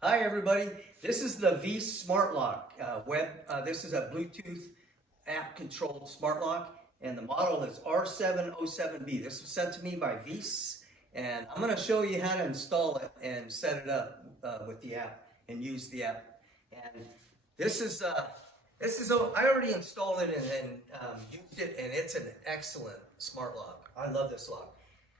Hi everybody, this is the Veise Smart Lock this is a Bluetooth app controlled smart lock, and the model is R707B. This was sent to me by Veise, and I'm going to show you how to install it and set it up with the app and use the app. And this is I already installed it and used it, and it's an excellent smart lock. I love this lock.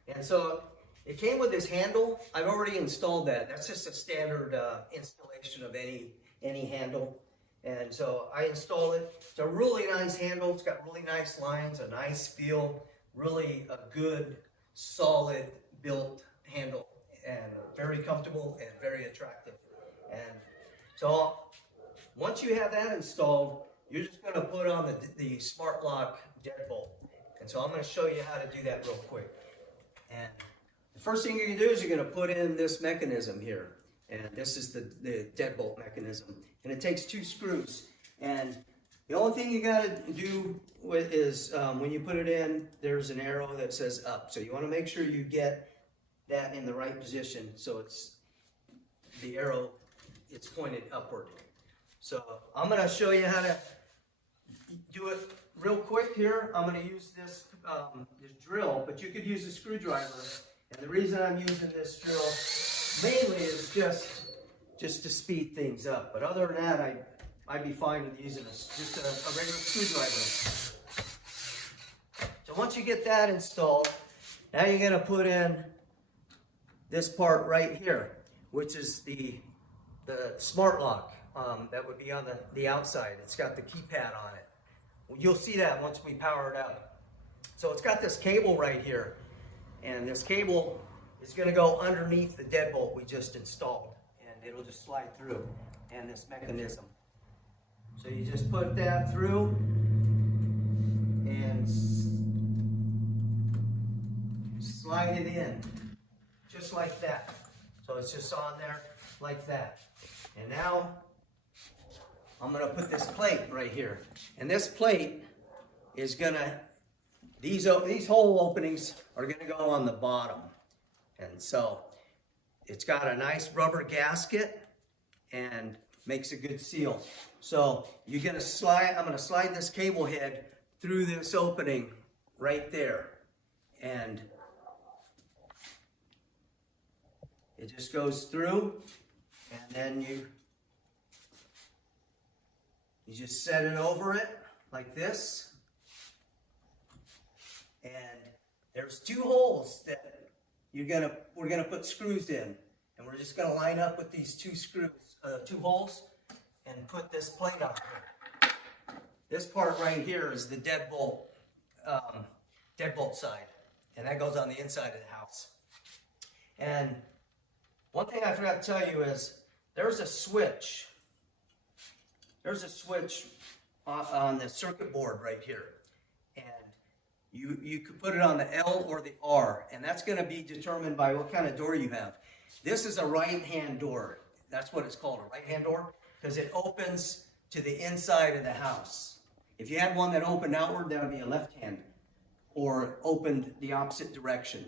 And so it came with this handle. I've already installed that. That's just a standard installation of any handle. And so I installed it. It's a really nice handle. It's got really nice lines, a nice feel, really a good, solid built handle, and very comfortable and very attractive. And so once you have that installed, you're just going to put on the smart lock deadbolt. And so I'm going to show you how to do that real quick. And the first thing you're going to do is you're going to put in this mechanism here. And this is the deadbolt mechanism. And it takes 2 screws. And the only thing you got to do is when you put it in, there's an arrow that says up. So you want to make sure you get that in the right position so the arrow it's pointed upward. So I'm going to show you how to do it real quick here. I'm going to use this drill, but you could use a screwdriver. And the reason I'm using this drill mainly is just to speed things up. But other than that, I'd be fine with using just a regular screwdriver. So once you get that installed, now you're going to put in this part right here, which is the smart lock that would be on the outside. It's got the keypad on it. You'll see that once we power it up. So it's got this cable right here. And this cable is going to go underneath the deadbolt we just installed, and it'll just slide through, and this mechanism. So you just put that through and slide it in, just like that. So it's just on there like that. And now I'm going to put this plate right here, and this plate is going to these hole openings are going to go on the bottom. And so it's got a nice rubber gasket and makes a good seal. So you're going to I'm going to slide this cable head through this opening right there. And it just goes through, and then you just set it over it like this. And there's 2 holes that we're gonna put screws in, and we're just gonna line up with these 2 screws, 2 holes, and put this plate on here. This part right here is the deadbolt side, and that goes on the inside of the house. And one thing I forgot to tell you is there's a switch. There's a switch on the circuit board right here. You could put it on the L or the R, and that's going to be determined by what kind of door you have. This is a right-hand door. That's what it's called, a right-hand door, because it opens to the inside of the house. If you had one that opened outward, that would be a left-hand, or opened the opposite direction.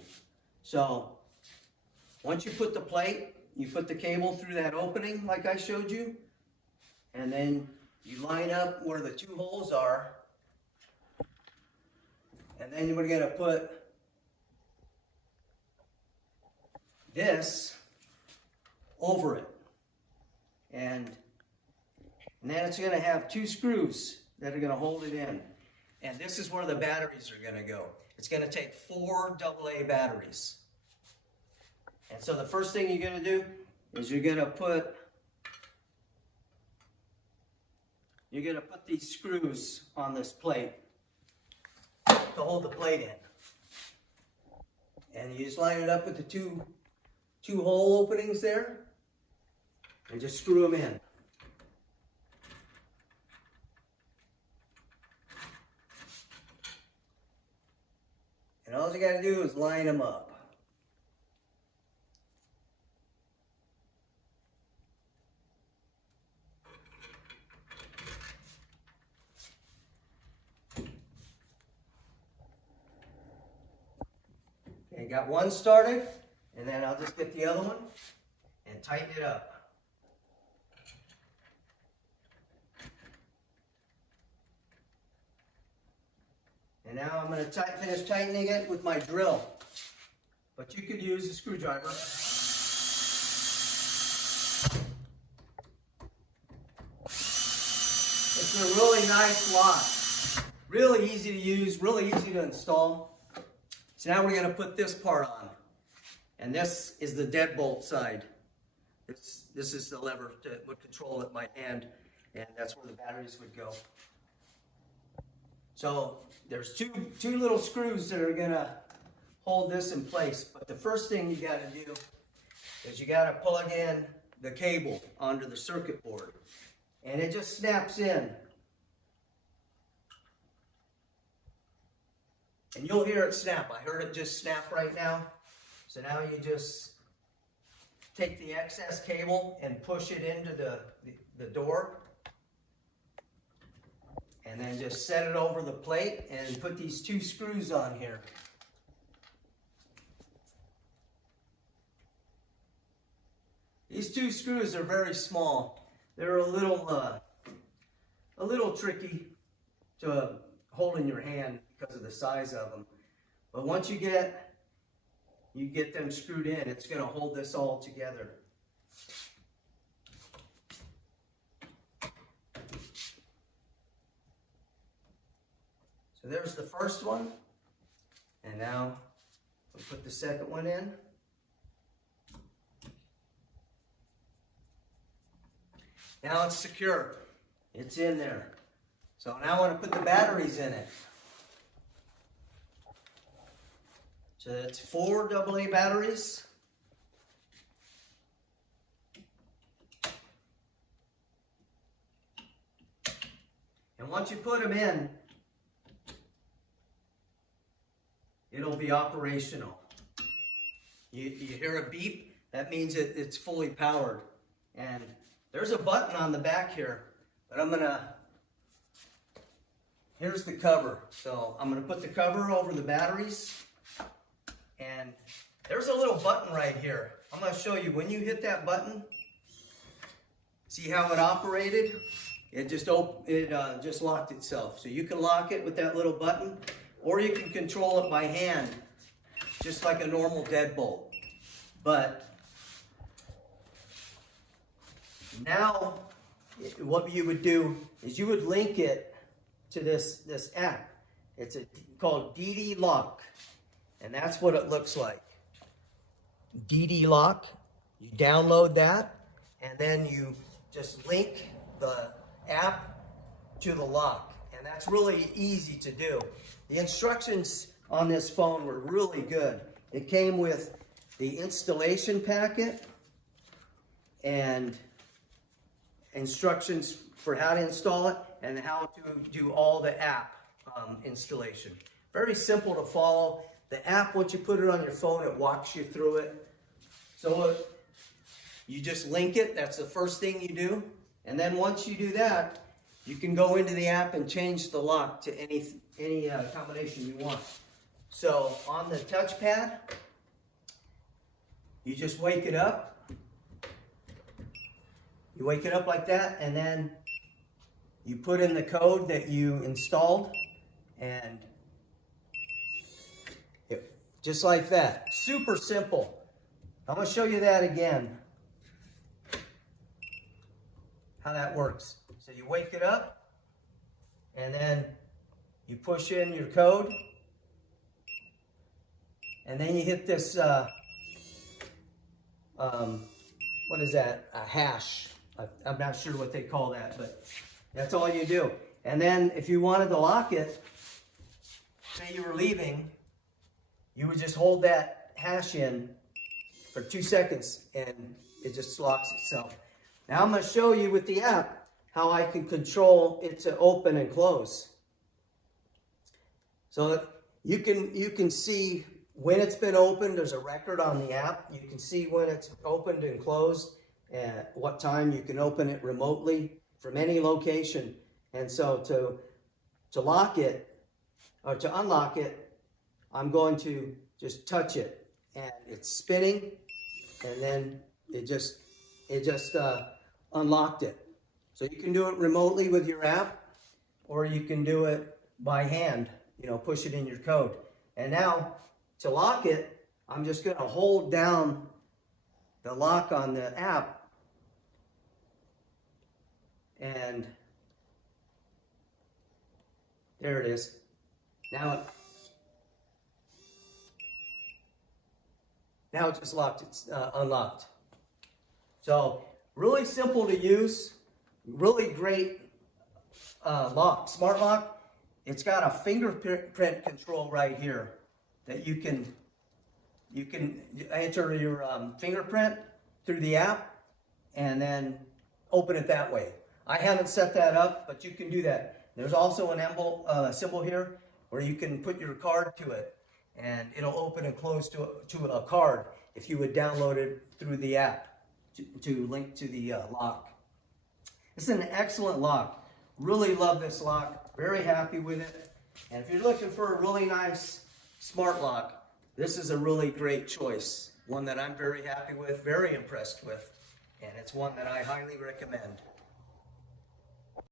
So once you put the plate, you put the cable through that opening like I showed you, and then you line up where the 2 holes are. And then we're going to put this over it. And then it's going to have 2 screws that are going to hold it in. And this is where the batteries are going to go. It's going to take 4 AA batteries. And so the first thing you're going to do is you're going to put these screws on this plate to hold the plate in. And you just line it up with the two hole openings there, and just screw them in. And all you got to do is line them up. Okay, got one started, and then I'll just get the other one and tighten it up. And now I'm going to finish tightening it with my drill. But you could use a screwdriver. It's a really nice lock. Really easy to use, really easy to install. So now we're going to put this part on. And this is the deadbolt side. This is the lever that would control it by hand. And that's where the batteries would go. So there's two little screws that are going to hold this in place. But the first thing you got to do is you got to plug in the cable onto the circuit board. And it just snaps in. And you'll hear it snap. I heard it just snap right now. So now you just take the excess cable and push it into the door. And then just set it over the plate and put these two screws on here. These two screws are very small. They're a little tricky to hold in your hand because of the size of them. But once you get them screwed in, it's going to hold this all together. So there's the first one. And now we'll put the second one in. Now it's secure. It's in there. So now I want to put the batteries in it. So that's 4 AA batteries. And once you put them in, it'll be operational. You hear a beep, that means it's fully powered. And there's a button on the back here, but here's the cover. So I'm gonna put the cover over the batteries, and there's a little button right here. I'm gonna show you, when you hit that button, see how it operated? It just locked itself. So you can lock it with that little button, or you can control it by hand, just like a normal deadbolt. But now, what you would do is you would link it to this app. It's called DD Lock, and that's what it looks like. DD Lock. You download that, and then you just link the app to the lock, and that's really easy to do. The instructions on this phone were really good. It came with the installation packet and instructions for how to install it and how to do all the app installation. Very simple to follow. The app, once you put it on your phone, it walks you through it. So you just link it. That's the first thing you do. And then once you do that, you can go into the app and change the lock to any combination you want. So on the touchpad, you just wake it up. You wake it up like that, and then you put in the code that you installed, and just like that. Super simple. I'm going to show you that again, how that works. So you wake it up, and then you push in your code, and then you hit this, what is that? A hash. I'm not sure what they call that, but that's all you do. And then if you wanted to lock it, say you were leaving, you would just hold that hash in for 2 seconds, and it just locks itself. Now I'm going to show you with the app how I can control it to open and close. So you can see when it's been opened. There's a record on the app. You can see when it's opened and closed, and what time you can open it remotely from any location. And so to lock it, or to unlock it, I'm going to just touch it, and it's spinning, and then it just unlocked it. So you can do it remotely with your app, or you can do it by hand. push it in your code. And now to lock it, I'm just going to hold down the lock on the app, and there it is. Now it's just locked. It's unlocked. So really simple to use, really great lock, smart lock. It's got a fingerprint control right here that you can enter your fingerprint through the app and then open it that way. I haven't set that up, but you can do that. There's also an symbol here where you can put your card to it, and it'll open and close to a card if you would download it through the app to link to the lock. It's an excellent lock. Really love this lock. Very happy with it. And if you're looking for a really nice smart lock, this is a really great choice. One that I'm very happy with, very impressed with, and it's one that I highly recommend.